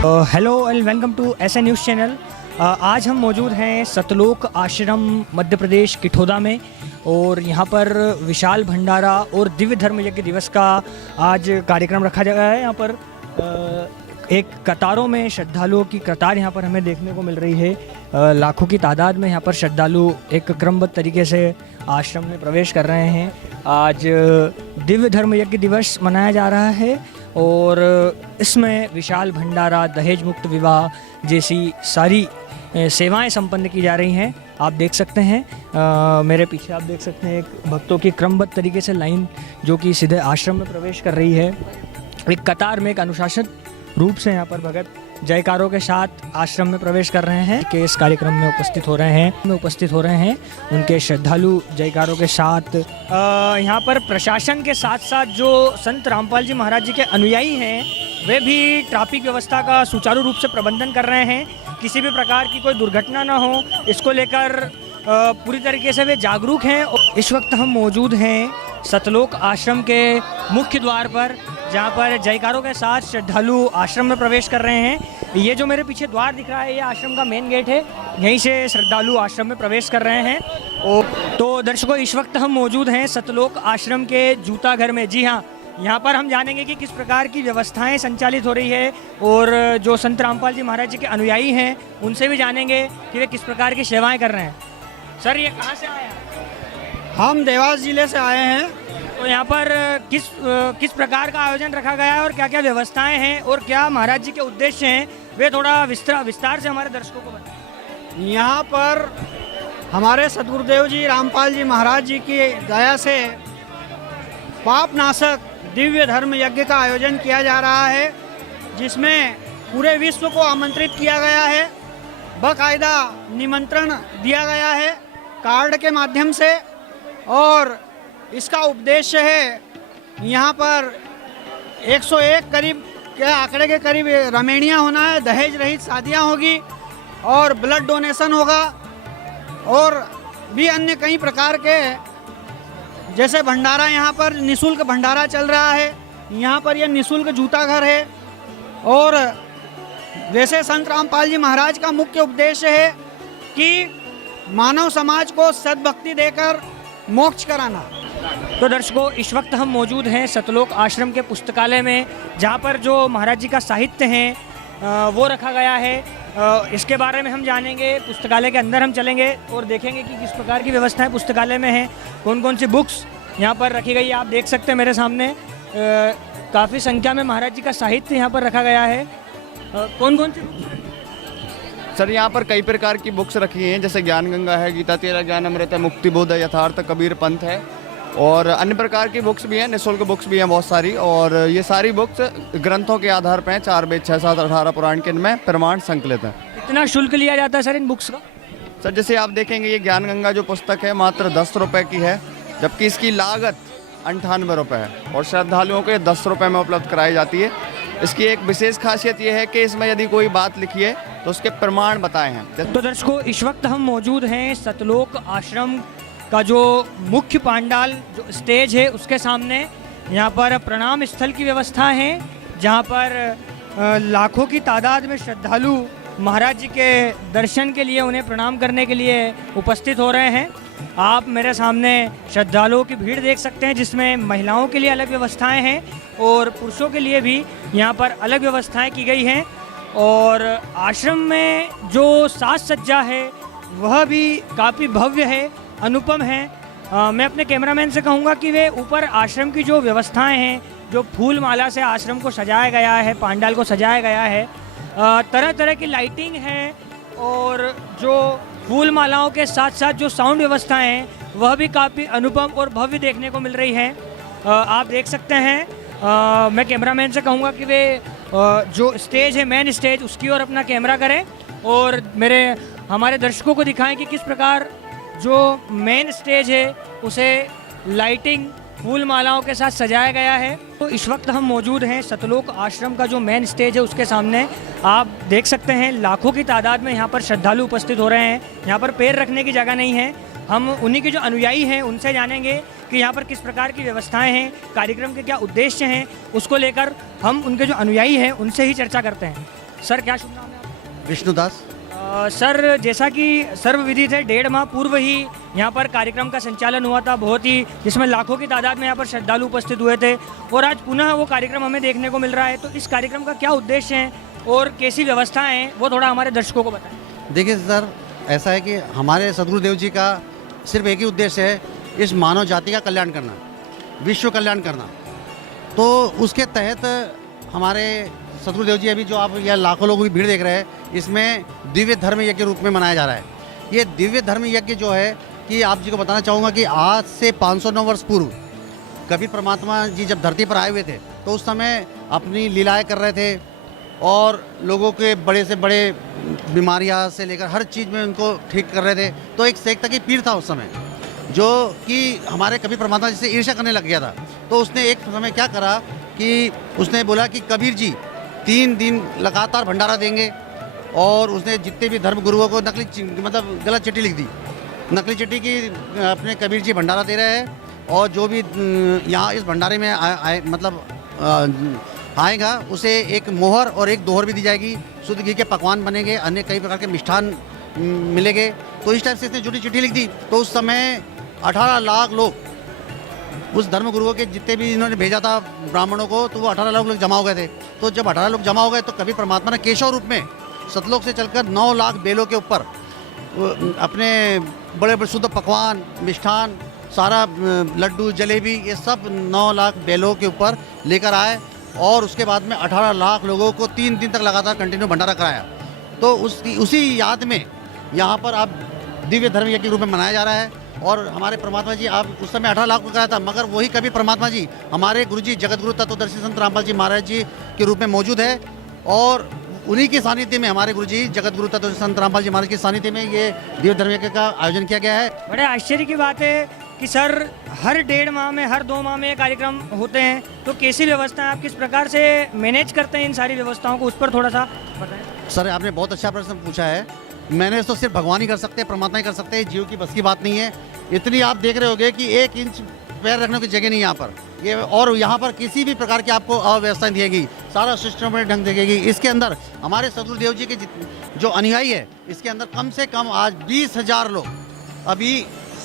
Hello and welcome to SN news channel. आज हम मौजूद हैं सतलोक आश्रम मध्य प्रदेश किठोदा में और यहाँ पर विशाल भंडारा और दिव्य धर्म यज्ञ दिवस का आज कार्यक्रम रखा गया है। यहाँ पर एक कतारों में श्रद्धालुओं की कतार यहाँ पर हमें देखने को मिल रही है। लाखों की तादाद में यहाँ पर श्रद्धालु एक क्रमबद्ध तरीके से आश्रम में प्रवेश कर रहे हैं। आज दिव्य धर्म यज्ञ दिवस मनाया जा रहा है और इसमें विशाल भंडारा, दहेज मुक्त विवाह जैसी सारी सेवाएं संपन्न की जा रही हैं। आप देख सकते हैं मेरे पीछे आप देख सकते हैं एक भक्तों की क्रमबद्ध तरीके से लाइन जो कि सीधे आश्रम में प्रवेश कर रही है। एक कतार में एक अनुशासित रूप से यहाँ पर भगत जयकारों के साथ आश्रम में प्रवेश कर रहे हैं कि इस कार्यक्रम में उपस्थित हो रहे हैं उनके श्रद्धालु जयकारों के साथ। यहाँ पर प्रशासन के साथ साथ जो संत रामपाल जी महाराज जी के अनुयायी हैं वे भी ट्रैफिक व्यवस्था का सुचारू रूप से प्रबंधन कर रहे हैं। किसी भी प्रकार की कोई दुर्घटना ना हो इसको लेकर पूरी तरीके से वे जागरूक हैं। इस वक्त हम मौजूद हैं सतलोक आश्रम के मुख्य द्वार पर, जहाँ पर जयकारों के साथ श्रद्धालु आश्रम में प्रवेश कर रहे हैं। ये जो मेरे पीछे द्वार दिख रहा है ये आश्रम का मेन गेट है, यहीं से श्रद्धालु आश्रम में प्रवेश कर रहे हैं। तो दर्शकों, इस वक्त हम मौजूद हैं सतलोक आश्रम के जूता घर में। जी हाँ, यहाँ पर हम जानेंगे कि किस प्रकार की व्यवस्थाएं संचालित हो रही है और जो संत रामपाल जी महाराज जी के अनुयायी हैं उनसे भी जानेंगे कि वे किस प्रकार की सेवाएँ कर रहे हैं। सर, ये कहाँ से आए हैं? हम देवास जिले से आए हैं। तो यहाँ पर किस प्रकार का आयोजन रखा गया है और क्या क्या व्यवस्थाएं हैं और क्या महाराज जी के उद्देश्य हैं, वे थोड़ा विस्तार से हमारे दर्शकों को बताएं। यहाँ पर हमारे सदगुरुदेव जी रामपाल जी महाराज जी की दया से पाप नाशक दिव्य धर्म यज्ञ का आयोजन किया जा रहा है, जिसमें पूरे विश्व को आमंत्रित किया गया है। बाकायदा निमंत्रण दिया गया है कार्ड के माध्यम से और इसका उद्देश्य है यहाँ पर 101 करीब के आंकड़े के करीब रमणीयाँ होना है, दहेज रहित शादियाँ होगी और ब्लड डोनेशन होगा और भी अन्य कई प्रकार के जैसे भंडारा। यहाँ पर निःशुल्क भंडारा चल रहा है। यहाँ पर यह निःशुल्क जूता घर है और वैसे संत रामपाल जी महाराज का मुख्य उद्देश्य है कि मानव समाज को सद्भक्ति देकर मोक्ष कराना। तो दर्शकों, इस वक्त हम मौजूद हैं सतलोक आश्रम के पुस्तकालय में, जहाँ पर जो महाराज जी का साहित्य है वो रखा गया है। इसके बारे में हम जानेंगे। पुस्तकालय के अंदर हम चलेंगे और देखेंगे कि किस प्रकार की व्यवस्थाएं पुस्तकालय में हैं, कौन कौन सी बुक्स यहाँ पर रखी गई है। आप देख सकते हैं मेरे सामने काफ़ी संख्या में महाराज जी का साहित्य यहाँ पर रखा गया है। कौन कौन सी बुक्स? सर, यहाँ पर कई प्रकार की बुक्स रखी हैं, जैसे ज्ञान गंगा है, गीता तेरा ज्ञान अमृत है, मुक्ति बोध है, यथार्थ कबीर पंथ है और अन्य प्रकार की बुक्स भी हैं, निःशुल्क बुक्स भी हैं बहुत सारी। और ये सारी बुक्स ग्रंथों के आधार पर हैं, 4 वेद 6 7 18 पुराण के इनमें प्रमाण संकलित हैं। कितना शुल्क लिया जाता है सर इन बुक्स का? सर, जैसे आप देखेंगे ये ज्ञान गंगा जो पुस्तक है मात्र 10 रुपये की है, जबकि इसकी लागत 98 रुपये है और श्रद्धालुओं को 10 रुपये में उपलब्ध कराई जाती है। इसकी एक विशेष खासियत ये है कि इसमें यदि कोई बात लिखी है तो उसके प्रमाण बताए हैं। तो दर्शकों, इस वक्त हम मौजूद हैं सतलोक आश्रम का जो मुख्य पांडाल जो स्टेज है उसके सामने। यहाँ पर प्रणाम स्थल की व्यवस्था है, जहाँ पर लाखों की तादाद में श्रद्धालु महाराज जी के दर्शन के लिए, उन्हें प्रणाम करने के लिए उपस्थित हो रहे हैं। आप मेरे सामने श्रद्धालुओं की भीड़ देख सकते हैं, जिसमें महिलाओं के लिए अलग व्यवस्थाएं हैं और पुरुषों के लिए भी यहाँ पर अलग व्यवस्थाएं की गई हैं। और आश्रम में जो साज सज्जा है वह भी काफ़ी भव्य है, अनुपम है। मैं अपने कैमरामैन से कहूँगा कि वे ऊपर आश्रम की जो व्यवस्थाएं हैं, जो फूल माला से आश्रम को सजाया गया है, पांडाल को सजाया गया है, तरह तरह की लाइटिंग है और जो फूल मालाओं के साथ साथ जो साउंड व्यवस्थाएं हैं वह भी काफ़ी अनुपम और भव्य देखने को मिल रही है। आप देख सकते हैं। मैं कैमरामैन से कहूँगा कि वे जो स्टेज है, मेन स्टेज, उसकी ओर अपना कैमरा करें और हमारे दर्शकों को दिखाएं कि किस प्रकार जो मेन स्टेज है उसे लाइटिंग फूल मालाओं के साथ सजाया गया है। तो इस वक्त हम मौजूद हैं सतलोक आश्रम का जो मेन स्टेज है उसके सामने। आप देख सकते हैं लाखों की तादाद में यहाँ पर श्रद्धालु उपस्थित हो रहे हैं। यहाँ पर पैर रखने की जगह नहीं है। हम उन्हीं के जो अनुयायी हैं उनसे जानेंगे कि यहाँ पर किस प्रकार की व्यवस्थाएं हैं, कार्यक्रम के क्या उद्देश्य हैं, उसको लेकर हम उनके जो अनुयायी हैं उनसे ही चर्चा करते हैं। सर क्या शुभ नाम है आपका? विष्णुदास। सर जैसा कि सर्वविदित है 1.5 माह पूर्व ही यहाँ पर कार्यक्रम का संचालन हुआ था, बहुत ही जिसमें लाखों की तादाद में यहाँ पर श्रद्धालु उपस्थित हुए थे और आज पुनः वो कार्यक्रम हमें देखने को मिल रहा है। तो इस कार्यक्रम का क्या उद्देश्य है और कैसी व्यवस्थाएं हैं वो थोड़ा हमारे दर्शकों को बताएं। देखिए सर, ऐसा है कि हमारे सदगुरुदेव जी का सिर्फ एक ही उद्देश्य है, इस मानव जाति का कल्याण करना, विश्व कल्याण करना। तो उसके तहत हमारे सदगुरुदेव जी अभी जो आप यह लाखों लोगों की भीड़ देख रहे हैं, इसमें दिव्य धर्म यज्ञ के रूप में मनाया जा रहा है। ये दिव्य धर्म यज्ञ जो है कि आप जी को बताना चाहूँगा कि आज से 509 वर्ष पूर्व कबीर परमात्मा जी जब धरती पर आए हुए थे तो उस समय अपनी लीलाएं कर रहे थे और लोगों के बड़े से बड़े बीमारियां से लेकर हर चीज़ में उनको ठीक कर रहे थे। तो एक सेक्ता की पीर था उस समय, जो कि हमारे कबीर परमात्मा जी से ईर्ष्या करने लग गया था। तो उसने एक समय क्या करा कि उसने बोला कि कबीर जी 3 दिन लगातार भंडारा देंगे और उसने जितने भी धर्म गुरुओं को मतलब गलत चिट्ठी लिख दी, नकली चिट्ठी की अपने कबीर जी भंडारा दे रहे हैं और जो भी यहाँ इस भंडारे में आएगा उसे एक मोहर और एक दोहर भी दी जाएगी, शुद्ध घी के पकवान बनेंगे, अन्य कई प्रकार के मिष्ठान मिलेंगे। तो इस टाइप से इसने झूठी चिट्ठी लिख दी। तो उस समय 18 लाख लोग उस धर्मगुरुओं के जितने भी इन्होंने भेजा था ब्राह्मणों को, तो वो 18 लाख लोग जमा हो गए थे। तो जब 18 लोग जमा हो गए तो कबीर परमात्मा ने केशव रूप में सतलोक से चलकर 9 लाख बेलों के ऊपर अपने बड़े बड़े शुद्ध पकवान, मिष्ठान, सारा लड्डू, जलेबी, ये सब 9 लाख बेलों के ऊपर लेकर आए और उसके बाद में 18 लाख लोगों को 3 दिन तक लगातार कंटिन्यू भंडारा कराया। तो उसी याद में यहाँ पर अब दिव्य धर्म यज्ञ के रूप में मनाया जा रहा है। और हमारे परमात्मा जी आप उस समय 18 लाख को कराया था, मगर वही कभी परमात्मा जी हमारे गुरु जी जगतगुरु तत्वदर्शी संत रामपाल जी महाराज जी के रूप में मौजूद है और उन्हीं के सानिध्य में हमारे गुरु जी जगतगुरु तत्वदर्शी संत रामपाल जी महाराज के सानिध्य में ये दिव्य धर्म यज्ञ का आयोजन किया गया है। बड़े आश्चर्य की बात है कि सर हर 1.5 माह में, हर 2 माह में कार्यक्रम होते हैं, तो कैसी व्यवस्था है, आप किस प्रकार से मैनेज करते हैं इन सारी व्यवस्थाओं को, उस पर थोड़ा सा बताएं। सर आपने बहुत अच्छा प्रश्न पूछा है। मैनेज तो सिर्फ भगवान ही कर सकते हैं, परमात्मा ही कर सकते हैं, जीव की बस की बात नहीं है। इतनी आप देख रहे होंगे कि 1 इंच पैर रखने की जगह नहीं यहाँ पर ये, और यहाँ पर किसी भी प्रकार की आपको अव्यवस्थाएं दिएगी, सारा सिस्टमेटिक ढंग देगी। इसके अंदर हमारे सदगुरुदेव जी के जो अनुयायी है, इसके अंदर कम से कम आज 20,000 लोग अभी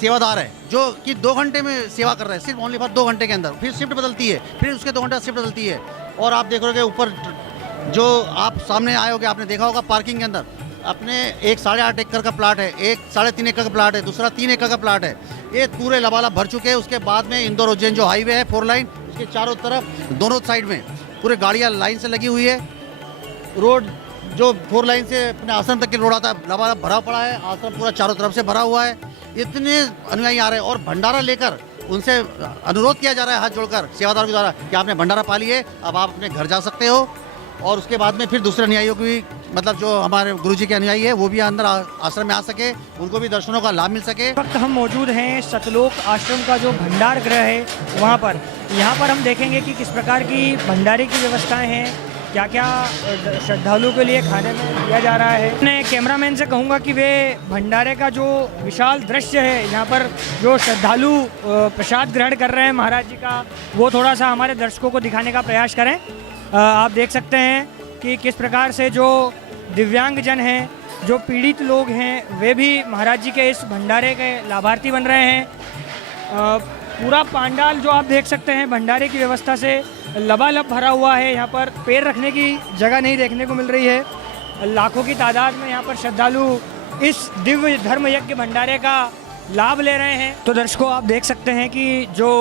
सेवादार है, जो कि 2 घंटे में सेवा कर रहे हैं, सिर्फ ओनली फॉर 2 घंटे के अंदर। फिर शिफ्ट बदलती है, फिर उसके 2 घंटे शिफ्ट बदलती है। और आप देख रहे हो ऊपर जो आप सामने आए होगे, आपने देखा होगा पार्किंग के अंदर अपने एक 8.5 एकड़ का प्लाट है, एक 3.5 एकड़ का प्लाट है, दूसरा 3 एकड़ का प्लाट है। ये पूरे लबालब भर चुके हैं। उसके बाद में इंदौर उज्जैन जो हाईवे है 4 लाइन, उसके चारों तरफ दोनों साइड में पूरे गाड़ियाँ लाइन से लगी हुई है। रोड जो 4 लाइन से अपने आश्रम तक की रोड आता है लबालब भरा पड़ा है, आश्रम पूरा चारों तरफ से भरा हुआ है। इतने अनुयायी आ रहे हैं और भंडारा लेकर उनसे अनुरोध किया जा रहा है हाथ जोड़कर सेवादारों के द्वारा कि आपने भंडारा पा लिए, अब आप अपने घर जा सकते हो। और उसके बाद में फिर दूसरे अनुयायियों की, मतलब जो हमारे गुरुजी के अनुयायी है वो भी अंदर आश्रम में आ सके, उनको भी दर्शनों का लाभ मिल सके। इस वक्त हम मौजूद हैं सतलोक आश्रम का जो भंडार गृह है वहाँ पर। यहाँ पर हम देखेंगे कि किस प्रकार की भंडारे की व्यवस्थाएं हैं, क्या क्या श्रद्धालुओं के लिए खाने में दिया जा रहा है। मैं कैमरामैन से कहूँगा कि वे भंडारे का जो विशाल दृश्य है, यहाँ पर जो श्रद्धालु प्रसाद ग्रहण कर रहे हैं महाराज जी का, वो थोड़ा सा हमारे दर्शकों को दिखाने का प्रयास करें। आप देख सकते हैं कि किस प्रकार से जो दिव्यांगजन हैं, जो पीड़ित लोग हैं, वे भी महाराज जी के इस भंडारे के लाभार्थी बन रहे हैं। पूरा पांडाल जो आप देख सकते हैं भंडारे की व्यवस्था से लबालब भरा हुआ है। यहाँ पर पैर रखने की जगह नहीं देखने को मिल रही है। लाखों की तादाद में यहाँ पर श्रद्धालु इस दिव्य धर्म यज्ञ भंडारे का लाभ ले रहे हैं। तो दर्शकों आप देख सकते हैं कि जो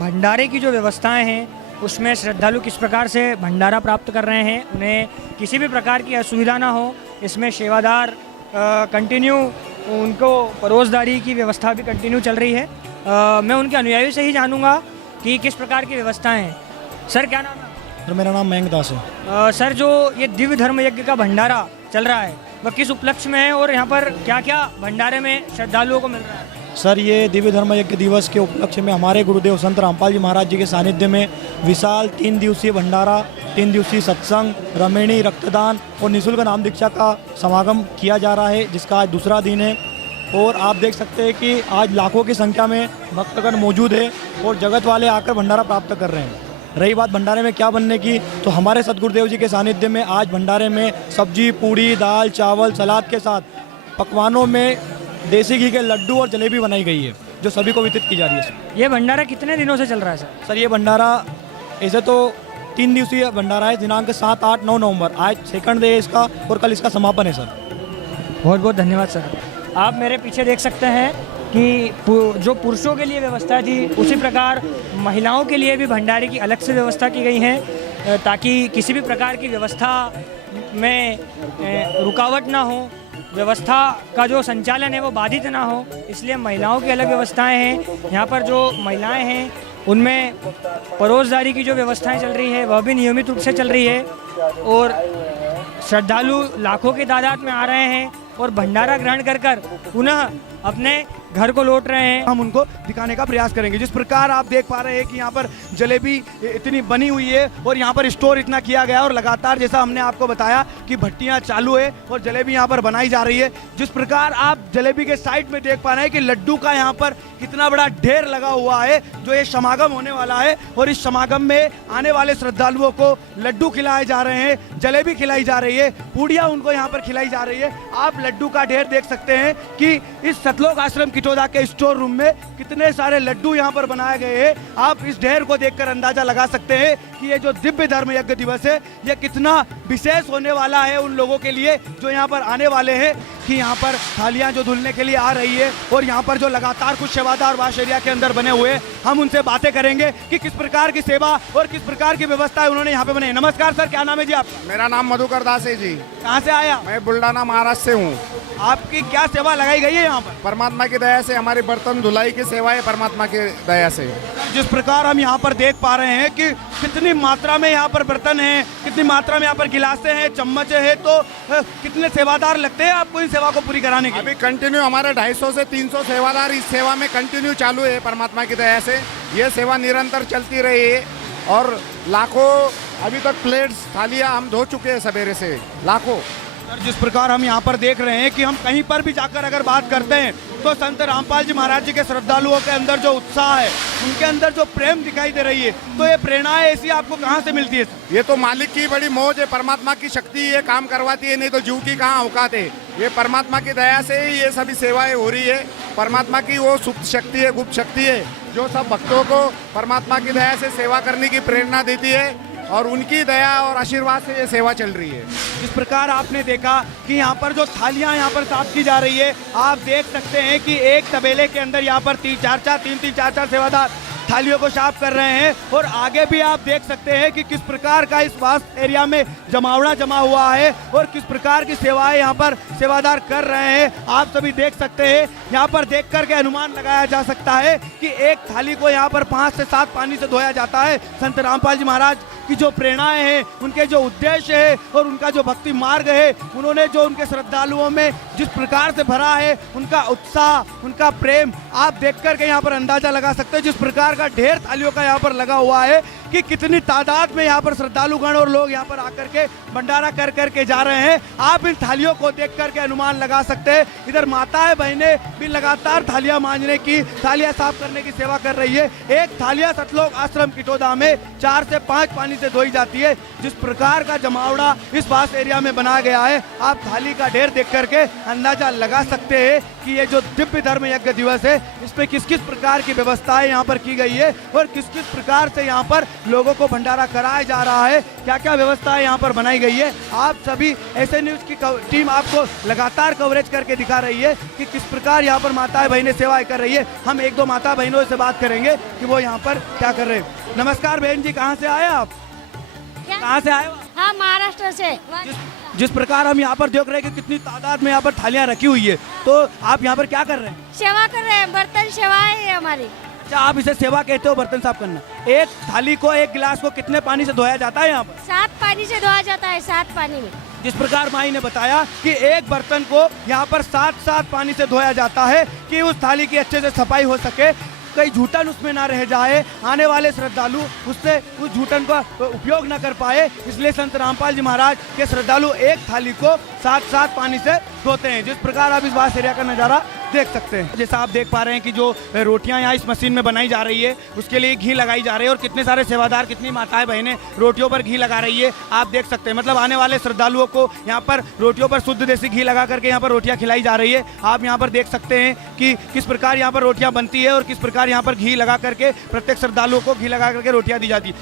भंडारे की जो व्यवस्थाएं हैं उसमें श्रद्धालु किस प्रकार से भंडारा प्राप्त कर रहे हैं, उन्हें किसी भी प्रकार की असुविधा ना हो, इसमें सेवादार कंटिन्यू उनको परोसदारी की व्यवस्था भी कंटिन्यू चल रही है। मैं उनके अनुयायियों से ही जानूंगा कि किस प्रकार की व्यवस्थाएं हैं। सर क्या नाम है? सर मेरा नाम मयंक दास है। सर जो ये दिव्य धर्म यज्ञ का भंडारा चल रहा है वह किस उपलक्ष्य में है और यहाँ पर क्या क्या भंडारे में श्रद्धालुओं को मिल रहा है? सर ये दिव्य धर्म यज्ञ दिवस के उपलक्ष्य में हमारे गुरुदेव संत रामपाल जी महाराज जी के सानिध्य में विशाल 3 दिवसीय भंडारा, 3 दिवसीय सत्संग, रमणी, रक्तदान और निःशुल्क नाम दीक्षा का समागम किया जा रहा है, जिसका आज दूसरा दिन है। और आप देख सकते हैं कि आज लाखों की संख्या में भक्तगण मौजूद है और जगत वाले आकर भंडारा प्राप्त कर रहे हैं। रही बात भंडारे में क्या बनने की, तो हमारे सतगुरुदेव जी के सानिध्य में आज भंडारे में सब्जी, पूड़ी, दाल, चावल, सलाद के साथ पकवानों में देसी घी के लड्डू और जलेबी बनाई गई है, जो सभी को वितरित की जा रही है सर। ये भंडारा कितने दिनों से चल रहा है सर? सर ये भंडारा ऐसे तो 3 दिवसीय भंडारा है, दिनांक 7, 8, 9 नवंबर, आज सेकंड डे है इसका और कल इसका समापन है सर। बहुत बहुत धन्यवाद सर। आप मेरे पीछे देख सकते हैं कि जो पुरुषों के लिए व्यवस्था थी उसी प्रकार महिलाओं के लिए भी भंडारे की अलग से व्यवस्था की गई है, ताकि किसी भी प्रकार की व्यवस्था में रुकावट ना हो, व्यवस्था का जो संचालन है वो बाधित ना हो, इसलिए महिलाओं की अलग व्यवस्थाएं हैं। यहाँ पर जो महिलाएं हैं उनमें परोसदारी की जो व्यवस्थाएं चल रही है वह भी नियमित रूप से चल रही है और श्रद्धालु लाखों की तादाद में आ रहे हैं और भंडारा ग्रहण कर पुनः अपने घर को लौट रहे हैं। हम उनको दिखाने का प्रयास करेंगे। जिस प्रकार आप देख पा रहे हैं कि यहाँ पर जलेबी इतनी बनी हुई है और यहाँ पर स्टोर इतना किया गया और लगातार जैसा हमने आपको बताया कि भट्टियाँ चालू है और जलेबी यहाँ पर बनाई जा रही है। जिस प्रकार आप जलेबी के साइड में देख पा रहे हैं कि लड्डू का यहाँ पर कितना बड़ा ढेर लगा हुआ है, जो ये समागम होने वाला है और इस समागम में आने वाले श्रद्धालुओं को लड्डू खिलाए जा रहे हैं, जलेबी खिलाई जा रही है, पूड़ियाँ उनको यहाँ पर खिलाई जा रही है। आप लड्डू का ढेर देख सकते हैं कि इस सतलोक आश्रम किठोदा के स्टोर रूम में कितने सारे लड्डू यहाँ पर बनाए गए हैं। आप इस ढेर को देखकर अंदाजा लगा सकते हैं कि ये जो दिव्य धर्म यज्ञ दिवस है ये कितना विशेष होने वाला है उन लोगों के लिए जो यहाँ पर आने वाले हैं, कि यहाँ पर थालियाँ जो धुलने के लिए आ रही है और यहाँ पर जो लगातार कुछ सेवादार वाश एरिया के अंदर बने हुए हैं, हम उनसे बातें करेंगे कि किस प्रकार की सेवा और किस प्रकार की व्यवस्था उन्होंने यहाँ पे बनाई। नमस्कार सर, क्या नाम है जी आपका? मेरा नाम मधुकर दास है जी। कहाँ से आया? मैं बुल्डाना महाराष्ट्र से हूँ। आपकी क्या सेवा लगाई गई है यहाँ पर? परमात्मा की दया से हमारी बर्तन धुलाई की सेवा है, परमात्मा की दया से। जिस प्रकार हम यहाँ पर देख पा रहे हैं कि कितनी मात्रा में यहाँ पर बर्तन हैं, कितनी मात्रा में यहाँ पर गिलासें हैं, चम्मच है, तो कितने सेवादार लगते हैं आपको इस सेवा को पूरी कराने के? अभी कंटिन्यू हमारे 250 से 300 सेवादार इस सेवा में कंटिन्यू चालू है। परमात्मा की दया से ये सेवा निरंतर चलती रही है और लाखों अभी तक प्लेट्स थालियाँ हम धो चुके हैं सवेरे से, लाखों। जिस प्रकार हम यहाँ पर देख रहे हैं कि हम कहीं पर भी जाकर अगर बात करते हैं तो संत रामपाल जी महाराज जी के श्रद्धालुओं के अंदर जो उत्साह है, उनके अंदर जो प्रेम दिखाई दे रही है, तो ये प्रेरणाएं ऐसी आपको कहाँ से मिलती है? ये तो मालिक की बड़ी मौज है, परमात्मा की शक्ति ये काम करवाती है, नहीं तो जीव की कहाँ औकात है। ये परमात्मा की दया से ही ये सभी सेवाएं हो रही है। परमात्मा की वो सुप्त शक्ति है, गुप्त शक्ति है, जो सब भक्तों को परमात्मा की दया से सेवा करने की प्रेरणा देती है और उनकी दया और आशीर्वाद से ये सेवा चल रही है। जिस प्रकार आपने देखा कि यहाँ पर जो थालियाँ यहाँ पर साफ की जा रही है, आप देख सकते हैं कि एक तबेले के अंदर यहाँ पर 3-4 सेवादार थालियों को साफ कर रहे हैं और आगे भी आप देख सकते हैं कि किस प्रकार का इस वास्ट एरिया में जमावड़ा जमा हुआ है और किस प्रकार की सेवाएं यहाँ पर सेवादार कर रहे हैं। आप सभी देख सकते हैं, यहाँ पर देख करके अनुमान लगाया जा सकता है कि एक थाली को यहाँ पर 5 से 7 पानी से धोया जाता है। संत रामपाल जी महाराज की जो प्रेरणाएं हैं, उनके जो उद्देश्य है और उनका जो भक्ति मार्ग है, उन्होंने जो उनके श्रद्धालुओं में जिस प्रकार से भरा है, उनका उत्साह, उनका प्रेम आप देख करके यहाँ पर अंदाजा लगा सकते हैं। जिस प्रकार का ढेर थालियों का यहाँ पर लगा हुआ है कि कितनी तादाद में यहाँ पर श्रद्धालुगण और लोग यहाँ पर आकर के भंडारा कर करके जा रहे हैं। आप इन थालियों को देख करके अनुमान लगा सकते हैं। इधर माताएं बहनें भी लगातार थालियां मांजने की, थालियां साफ करने की सेवा कर रही है। एक थालियां सतलोक आश्रम किठोदा में 4 से 5 पानी से धोई जाती है। जिस प्रकार का जमावड़ा इस वास एरिया में बनाया गया है, आप थाली का ढेर देख करके अंदाजा लगा सकते हैं कि ये जो दिव्य धर्म यज्ञ दिवस है, इस पे किस किस प्रकार की व्यवस्थाएं यहाँ पर की गई है और किस किस प्रकार से यहाँ पर लोगों को भंडारा कराया जा रहा है, क्या क्या व्यवस्थाएं यहाँ पर बनाई गई है। आप सभी ऐसे न्यूज़ की टीम आपको लगातार कवरेज करके दिखा रही है कि किस प्रकार यहाँ पर माताएं बहनें सेवाएं कर रही है। हम 1-2 माता बहनों से बात करेंगे कि वो यहाँ पर क्या कर रहे हैं। नमस्कार बहन जी, कहाँ से आए आप? कहाँ से आए हो? हाँ, महाराष्ट्र से। जिस प्रकार हम यहाँ पर देख रहे हैं कि कितनी तादाद में यहाँ पर थालियाँ रखी हुई है, तो आप यहाँ पर क्या कर रहे हैं? सेवा कर रहे हैं, बर्तन सेवा है हमारी। अच्छा, आप इसे सेवा कहते हो, बर्तन साफ करना। एक थाली को, एक गिलास को कितने पानी से धोया जाता है यहाँ पर? 7 पानी से धोया जाता है, 7 पानी में। जिस प्रकार माई ने बताया कि एक बर्तन को यहाँ पर 7 पानी से धोया जाता है कि उस थाली की अच्छे से सफाई हो सके, कहीं झूठन उसमें ना रह जाए, आने वाले श्रद्धालु उससे उस झूठन का उपयोग ना कर पाए। इसलिए संत रामपाल जी महाराज के श्रद्धालु एक थाली को 7 पानी से धोते हैं। जिस प्रकार आप इस वास एरिया का नज़ारा देख सकते हैं। जैसा आप देख पा रहे हैं कि जो रोटियां यहाँ इस मशीन में बनाई जा रही है उसके लिए घी लगाई जा रही है और कितने सारे सेवादार, कितनी माताएं बहनें रोटियों पर घी लगा रही है। आप देख सकते हैं, मतलब आने वाले श्रद्धालुओं को यहाँ पर रोटियों पर शुद्ध देसी घी लगा करके यहाँ पर रोटियां खिलाई जा रही है। आप यहाँ पर देख सकते हैं कि किस प्रकार यहाँ पर रोटियां बनती है और किस प्रकार यहाँ पर घी लगा करके प्रत्येक श्रद्धालुओं को घी लगा करके रोटियां दी जाती है।